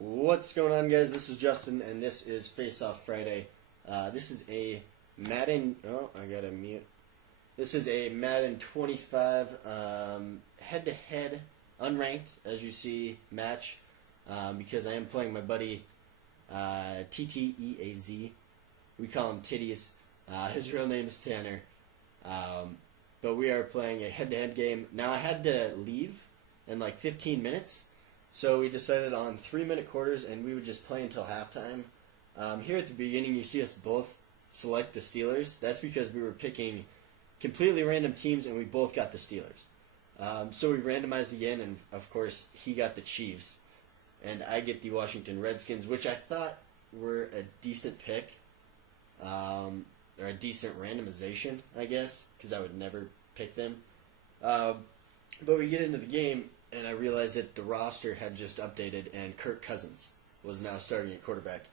What's going on, guys? This is Justin, and this is Face Off Friday. This is a Madden. Oh, I gotta mute. This is a Madden 25 head-to-head, unranked, as you see, match. Because I am playing my buddy TTEAZ. We call him Titties. His real name is Tanner. But we are playing a head-to-head game. Now I had to leave in like 15 minutes. So we decided on 3-minute quarters, and we would just play until halftime. Here at the beginning, you see us both select the Steelers. That's because we were picking completely random teams, and we both got the Steelers. So we randomized again, and of course, he got the Chiefs. And I get the Washington Redskins, which I thought were a decent pick. Or a decent randomization, I guess, because I would never pick them. But we get into the game, and I realized that the roster had just updated, and Kirk Cousins was now starting at quarterback.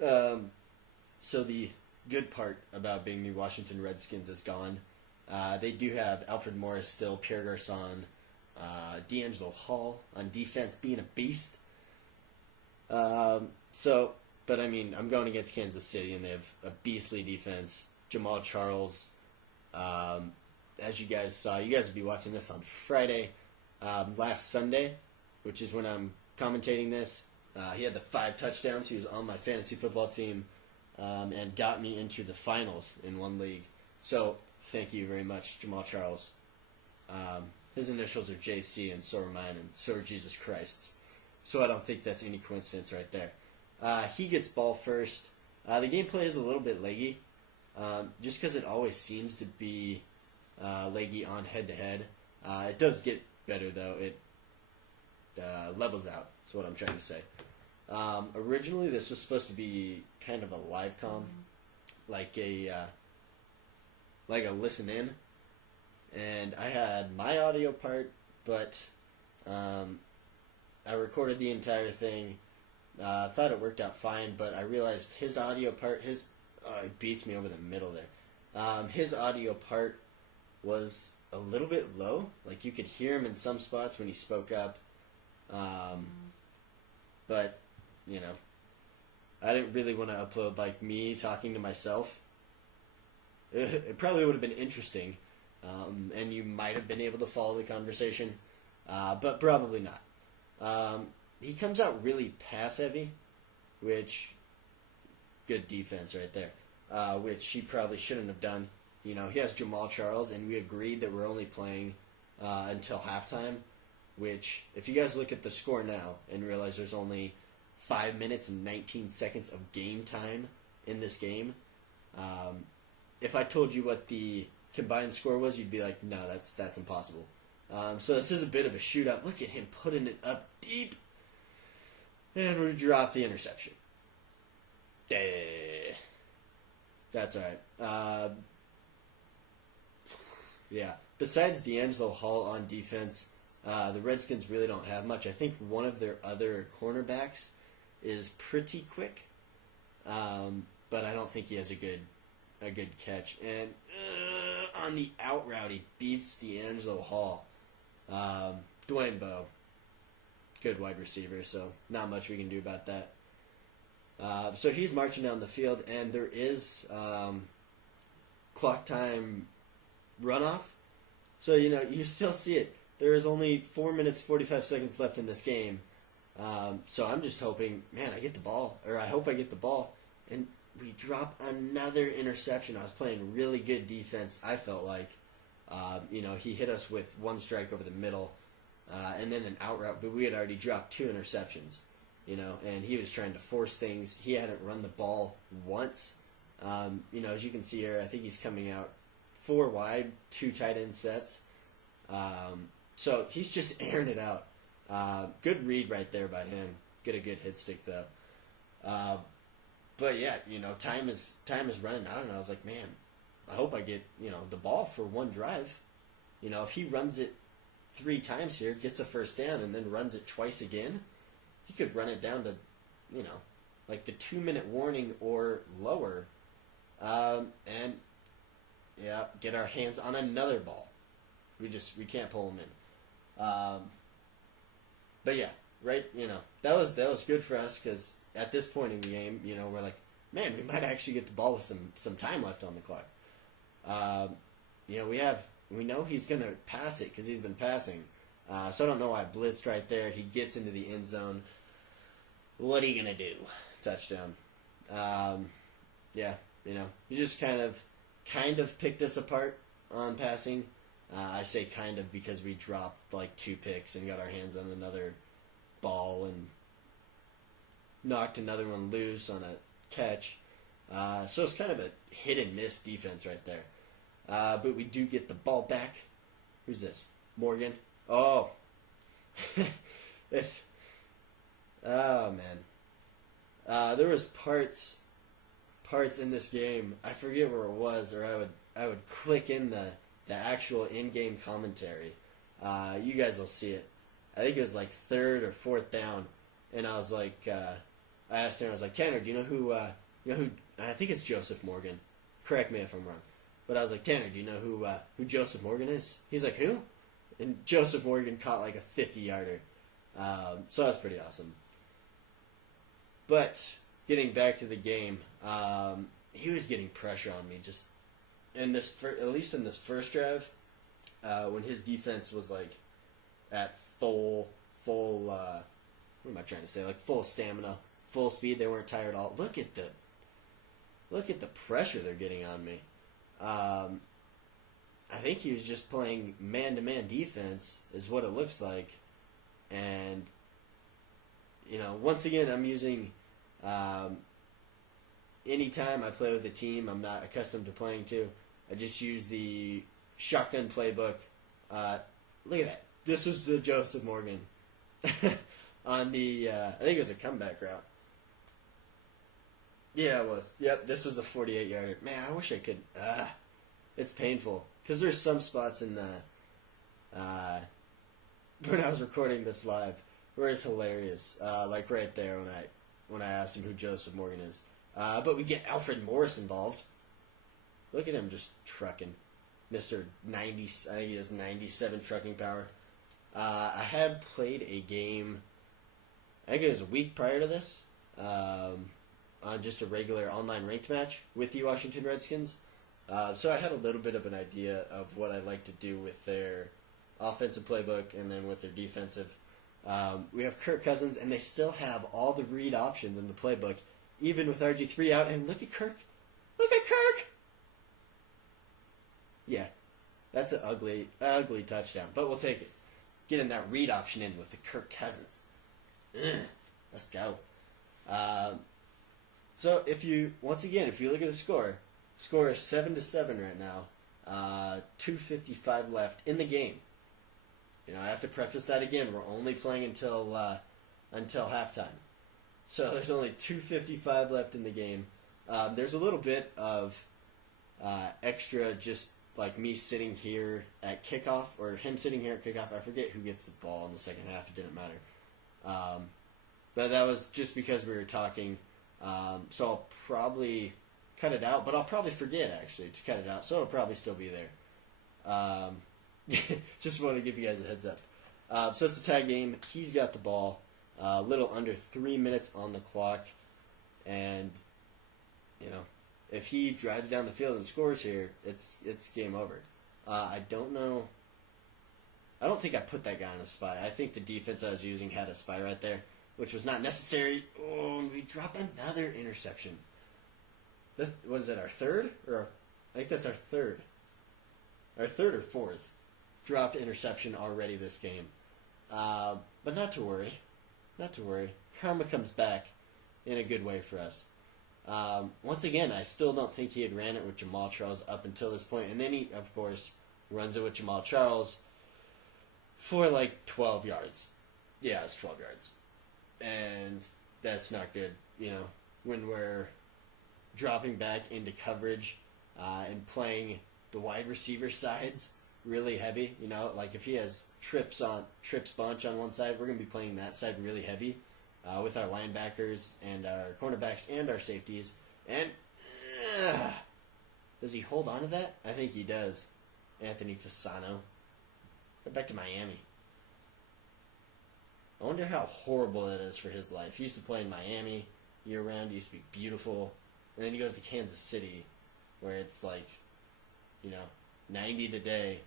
So the good part about being the Washington Redskins is gone. They do have Alfred Morris still, Pierre Garçon, D'Angelo Hall on defense, being a beast. But I mean, I'm going against Kansas City, and they have a beastly defense. Jamal Charles, as you guys saw, you guys will be watching this on Friday. Last Sunday, which is when I'm commentating this, he had the 5 touchdowns. He was on my fantasy football team and got me into the finals in one league. So thank you very much, Jamal Charles. His initials are JC, and so are mine, and so are Jesus Christ's. So I don't think that's any coincidence right there. He gets ball first. The gameplay is a little bit leggy, just because it always seems to be leggy on head-to-head. It does get better, though. It levels out, is what I'm trying to say. Originally, this was supposed to be kind of a live comm, like a listen-in. And I had my audio part, but I recorded the entire thing. I thought it worked out fine, but I realized his audio part, he beats me over the middle there. His audio part was a little bit low. Like, you could hear him in some spots when he spoke up. But, you know, I didn't really want to upload, like, me talking to myself. It probably would have been interesting, and you might have been able to follow the conversation, but probably not. He comes out really pass-heavy, which, good defense right there, which he probably shouldn't have done. You know, he has Jamal Charles, and we agreed that we're only playing until halftime, which, if you guys look at the score now and realize there's only 5 minutes and 19 seconds of game time in this game, if I told you what the combined score was, you'd be like, no, that's impossible. So this is a bit of a shootout. Look at him putting it up deep. And we drop the interception. That's alright. Yeah. Besides D'Angelo Hall on defense, the Redskins really don't have much. I think one of their other cornerbacks is pretty quick, but I don't think he has a good catch. And on the out route, he beats D'Angelo Hall. Dwayne Bowe, good wide receiver, so not much we can do about that. So he's marching down the field, and there is clock time runoff. So, you know, you still see it. There is only 4 minutes, 45 seconds left in this game. So I'm just hoping, man, I get the ball, or I hope I get the ball. And we drop another interception. I was playing really good defense, I felt like. You know, he hit us with one strike over the middle, and then an out route, but we had already dropped 2 interceptions, you know, and he was trying to force things. He hadn't run the ball once. You know, as you can see here, I think he's coming out 4 wide, 2 tight end sets. So he's just airing it out. Good read right there by him. Get a good hit stick, though. But yeah, you know, time is running out, and I was like, man, I hope I get, you know, the ball for one drive. You know, if he runs it 3 times here, gets a first down, and then runs it twice again, he could run it down to, you know, like the 2-minute warning or lower, and yeah, get our hands on another ball. We can't pull him in. But yeah, right, that was good for us because at this point in the game, we're like, man, we might actually get the ball with some time left on the clock. We know he's gonna pass it because he's been passing. So I don't know why I blitzed right there. He gets into the end zone. What are you gonna do? Touchdown. Yeah, he just kind of picked us apart on passing. I say kind of because we dropped like 2 picks and got our hands on another ball and knocked another one loose on a catch. So it's kind of a hit and miss defense right there. But we do get the ball back. Who's this? Morgan? Oh. Oh, man. There was parts in this game, I forget where it was, or I would click in the actual in-game commentary. You guys will see it. I think it was like 3rd or 4th down, and I was like, I asked him, I was like, Tanner, do you know who, I think it's Joseph Morgan. Correct me if I'm wrong. But I was like, Tanner, do you know who Joseph Morgan is? He's like, who? And Joseph Morgan caught like a 50-yarder. So that's pretty awesome. But getting back to the game, he was getting pressure on me just in this, at least in this first drive, when his defense was like at full, what am I trying to say? Like full stamina, full speed. They weren't tired at all. Look at the pressure they're getting on me. I think he was just playing man-to-man defense, is what it looks like. And, once again, I'm using, anytime I play with a team I'm not accustomed to playing to, I just use the shotgun playbook. Look at that. This was the Joseph Morgan on the, I think it was a comeback route. Yeah, it was. Yep, this was a 48-yarder. Man, I wish I could. It's painful because there's some spots in the when I was recording this live where it's hilarious. Like right there when I asked him who Joseph Morgan is. But we get Alfred Morris involved. Look at him just trucking, Mr. 90. I think he has 97 trucking power. I had played a game. I think it was a week prior to this. On just a regular online ranked match with the Washington Redskins. So I had a little bit of an idea of what I like to do with their offensive playbook and then with their defensive. We have Kirk Cousins, and they still have all the read options in the playbook, even with RG3 out. And look at Kirk. Look at Kirk! Yeah, that's an ugly, ugly touchdown, but we'll take it. Getting that read option in with the Kirk Cousins. Let's go. So if you look at the score is 7-7 right now. 2:55 left in the game. I have to preface that again. We're only playing until halftime. So there's only 2:55 left in the game. There's a little bit of extra, just like me sitting here at kickoff or him sitting here at kickoff. I forget who gets the ball in the second half. It didn't matter. But that was just because we were talking. So I'll probably cut it out, but I'll probably forget actually to cut it out, so it'll probably still be there. Just want to give you guys a heads up. So it's a tie game. He's got the ball, a little under 3 minutes on the clock, and if he drives down the field and scores here, it's game over. I don't know. I don't think I put that guy on a spy. I think the defense I was using had a spy right there, which was not necessary. Oh, we drop another interception. What is that, our third? I think that's our third. Our third or fourth dropped interception already this game. But not to worry. Not to worry. Karma comes back in a good way for us. Once again, I still don't think he had ran it with Jamal Charles up until this point. And then he, of course, runs it with Jamal Charles for like 12 yards. Yeah, it's 12 yards. And that's not good, when we're dropping back into coverage and playing the wide receiver sides really heavy. Like if he has trips bunch on one side, we're going to be playing that side really heavy with our linebackers and our cornerbacks and our safeties. And does he hold on to that? I think he does. Anthony Fasano. Back to Miami. I wonder how horrible that is for his life. He used to play in Miami year round. He used to be beautiful. And then he goes to Kansas City, where it's like, 90 today,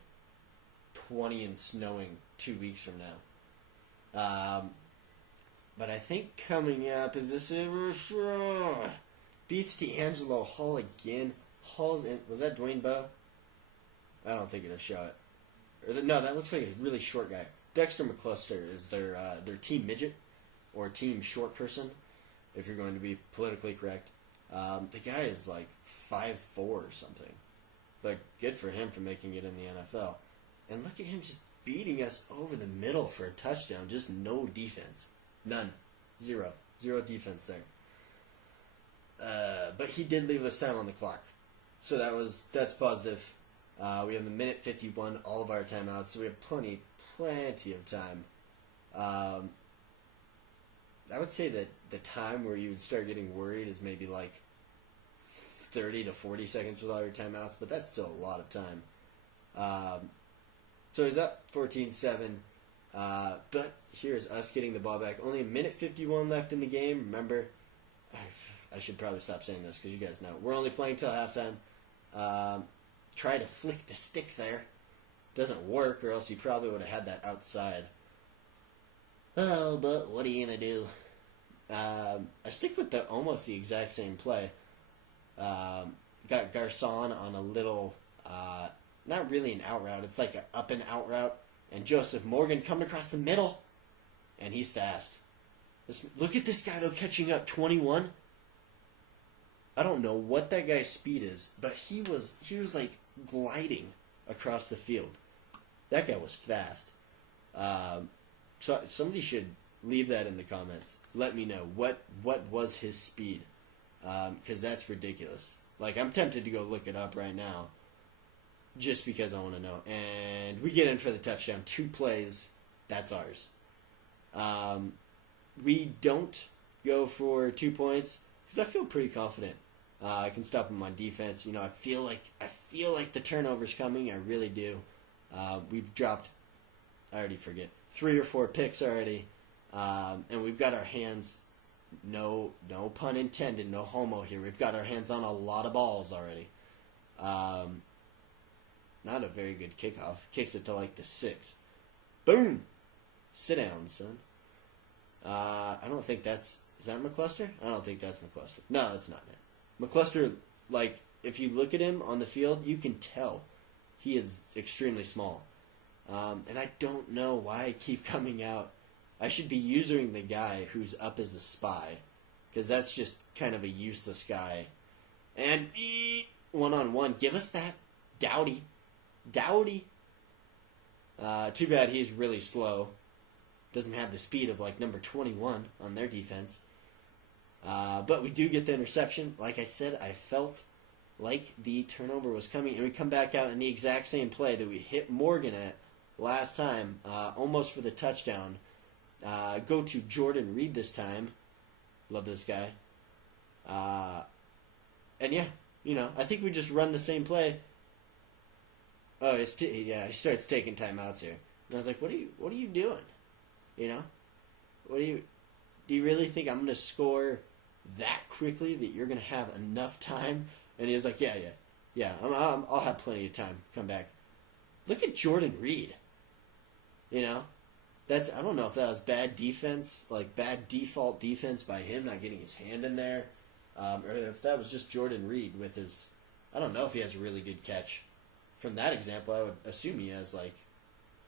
20 and snowing 2 weeks from now. But I think coming up is this beats D'Angelo Hall again. Hall's in, was that Dwayne Bowe? I don't think it'll show it. No, that looks like a really short guy. Dexter McCluster is their team midget or team short person, if you're going to be politically correct. The guy is like 5'4" or something, but good for him for making it in the NFL. And look at him just beating us over the middle for a touchdown. Just no defense, none, zero defense there. But he did leave us time on the clock, so that's positive. We have the minute 51, all of our timeouts, so we have plenty of time. I would say that the time where you would start getting worried is maybe like 30 to 40 seconds with all your timeouts, but that's still a lot of time. So he's up 14-7, but here's us getting the ball back. Only a minute 51 left in the game. Remember, I should probably stop saying this because you guys know. We're only playing till halftime. Try to flick the stick there. Doesn't work, or else you probably would have had that outside. Oh, but what are you going to do? I stick with almost the exact same play. Got Garcon on a little, not really an out route. It's like an up and out route. And Joseph Morgan coming across the middle. And he's fast. Look at this guy, though, catching up. 21. I don't know what that guy's speed is, but he was like gliding across the field. That guy was fast. So somebody should leave that in the comments. Let me know what was his speed, because that's ridiculous. Like, I'm tempted to go look it up right now, just because I want to know. And we get in for the touchdown. 2 plays, that's ours. We don't go for 2 points because I feel pretty confident. I can stop him on defense. I feel like the turnover's coming. I really do. We've dropped, I already forget, 3 or 4 picks already, and we've got our hands. No pun intended. No homo here. We've got our hands on a lot of balls already. Not a very good kickoff. Kicks it to like the 6. Boom. Sit down, son. I don't think that's... Is that McCluster? I don't think that's McCluster. No, that's not it. McCluster, like, if you look at him on the field, you can tell he is extremely small. And I don't know why I keep coming out. I should be using the guy who's up as a spy, because that's just kind of a useless guy. And one-on-one, give us that. Dowdy. Too bad he's really slow. Doesn't have the speed of like number 21 on their defense. But we do get the interception. Like I said, I felt like the turnover was coming, and we come back out in the exact same play that we hit Morgan at last time, almost for the touchdown. Go to Jordan Reed this time. Love this guy. And yeah, I think we just run the same play. Oh, he starts taking timeouts here. And I was like, what are you doing? Do you really think I'm going to score that quickly that you're going to have enough time? And he was like, yeah, I'll have plenty of time. Come back. Look at Jordan Reed. I don't know if that was bad defense, like bad default defense by him not getting his hand in there, or if that was just Jordan Reed with his, I don't know if he has a really good catch. From that example, I would assume he has like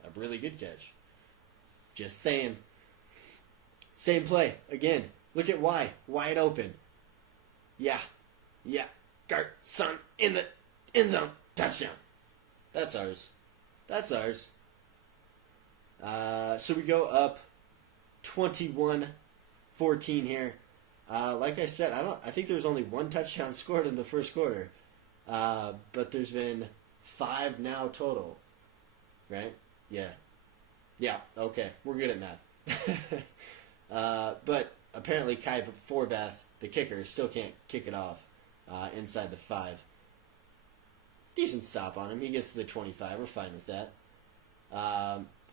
a really good catch. Just saying. Same play again. Look at wide open. Yeah. Garcon in the end zone, touchdown. That's ours. So we go up 21-14 here. Like I said, I think there was only 1 touchdown scored in the first quarter, but there's been 5 now total, right? Yeah. Okay, we're good at math. But apparently Kai Forbath, the kicker, still can't kick it off inside the 5. Decent stop on him. He gets to the 25. We're fine with that.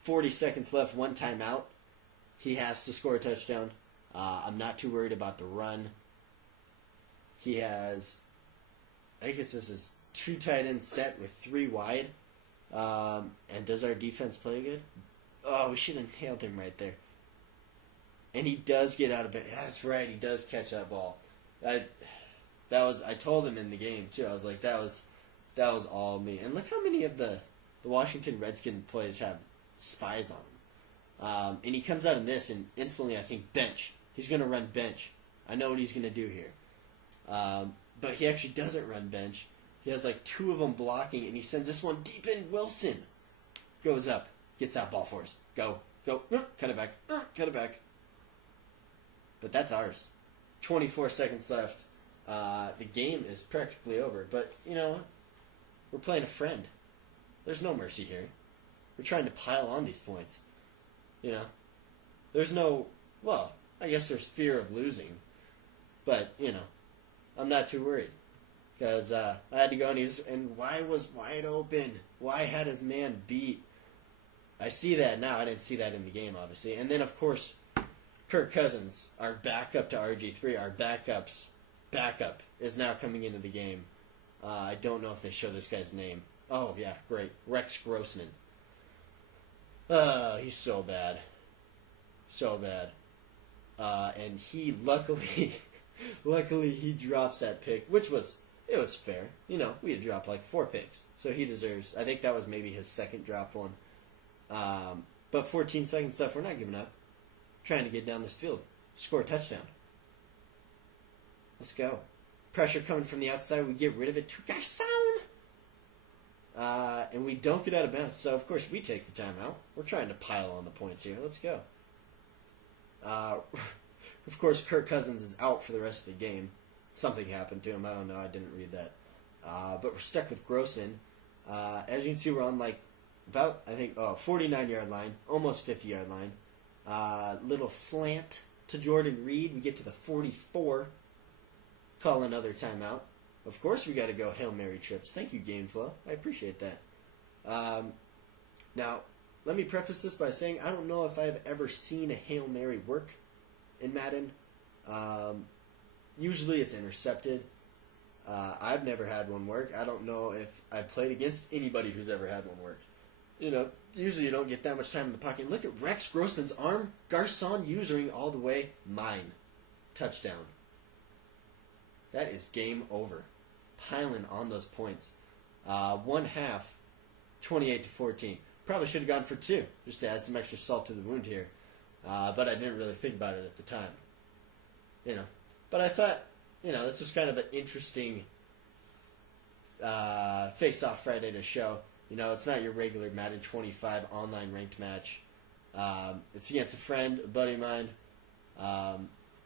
40 seconds left, 1 timeout. He has to score a touchdown. I'm not too worried about the run. He has, I guess this is 2 tight ends set with 3 wide. And does our defense play good? Oh, we should have nailed him right there. And he does get out of it. That's right, he does catch that ball. I told him in the game too. I was like, that was all me. And look how many of the Washington Redskins plays have spies on him. And he comes out in this and instantly I think bench. He's going to run bench. I know what he's going to do here. But he actually doesn't run bench. He has like 2 of them blocking, and he sends this one deep in. Wilson goes up, gets that ball for us. Go, cut it back, cut it back. But that's ours. 24 seconds left. The game is practically over. But you know what? We're playing a friend. There's no mercy here. We're trying to pile on these points. You know, there's no. Well, I guess there's fear of losing, but you know, I'm not too worried. Because I had to go and Y was wide open. Y had his man beat. I see that now. I didn't see that in the game, obviously. And then, of course, Kirk Cousins, our backup to RG3, our backup is now coming into the game. I don't know if they show this guy's name. Oh, yeah, great. Rex Grossman. He's so bad. So bad. And he, luckily he drops that pick, which was... It was fair. You know, we had dropped like 4 picks. So he deserves... I think that was maybe his second drop one. But 14 seconds left. We're not giving up. Trying to get down this field. Score a touchdown. Let's go. Pressure coming from the outside. We get rid of it. 2 guys down. And we don't get out of bounds. So, of course, we take the timeout. We're trying to pile on the points here. Let's go. Of course, Kirk Cousins is out for the rest of the game. Something happened to him. I don't know. I didn't read that. But we're stuck with Grossman. As you can see, we're on like about, I think, 49-yard line, almost 50-yard line. Little slant to Jordan Reed. We get to the 44. Call another timeout. Of course, we got to go Hail Mary trips. Thank you, GameFlow. I appreciate that. Now, let me preface this by saying I don't know if I've ever seen a Hail Mary work in Madden. Usually it's intercepted. I've never had one work. I don't know if I've played against anybody who's ever had one work. You know, usually you don't get that much time in the pocket. And look at Rex Grossman's arm. Garcon using all the way. Mine. Touchdown. That is game over. Piling on those points. 1/2, 28-14. Probably should have gone for 2, just to add some extra salt to the wound here. But I didn't really think about it at the time. You know. But I thought, you know, this was kind of an interesting face-off Friday to show. You know, it's not your regular Madden 25 online ranked match. It's against a friend, a buddy of mine.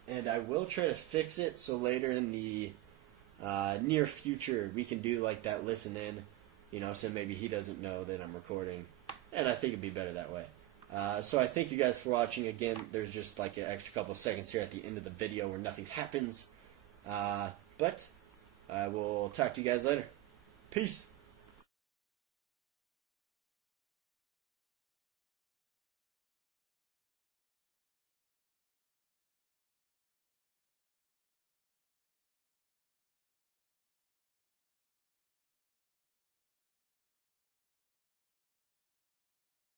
And I will try to fix it so later in the near future we can do like that listen in. You know, so maybe he doesn't know that I'm recording. And I think it'd be better that way. So I thank you guys for watching. Again, there's just like an extra couple seconds here at the end of the video where nothing happens. But I will talk to you guys later. Peace.